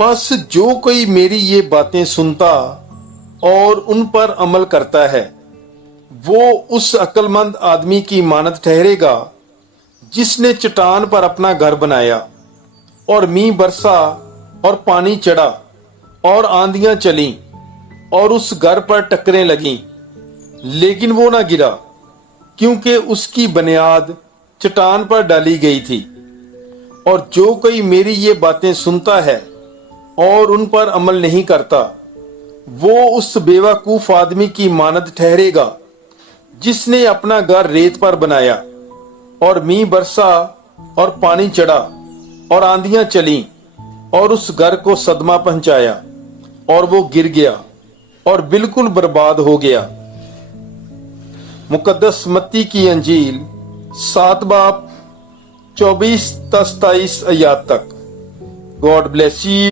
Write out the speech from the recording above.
बस जो कोई मेरी ये बातें सुनता और उन पर अमल करता है वो उस अक्लमंद आदमी की मानद ठहरेगा जिसने चट्टान पर अपना घर बनाया और मींह बरसा और पानी चढ़ा और आंधियां चलीं और उस घर पर टक्करें लगीं, लेकिन वो ना गिरा क्योंकि उसकी बुनियाद चट्टान पर डाली गई थी। और जो कोई मेरी ये बातें सुनता है और उन पर अमल नहीं करता वो उस बेवकूफ आदमी की मानद ठहरेगा जिसने अपना घर रेत पर बनाया और मींह बरसा और पानी चढ़ा और आंधियां चलीं और उस घर को सदमा पहुंचाया और वो गिर गया और बिल्कुल बर्बाद हो गया। मुकद्दस मत्ती की अंजील 7 बाब 24 से 27 आयत तक। God bless you.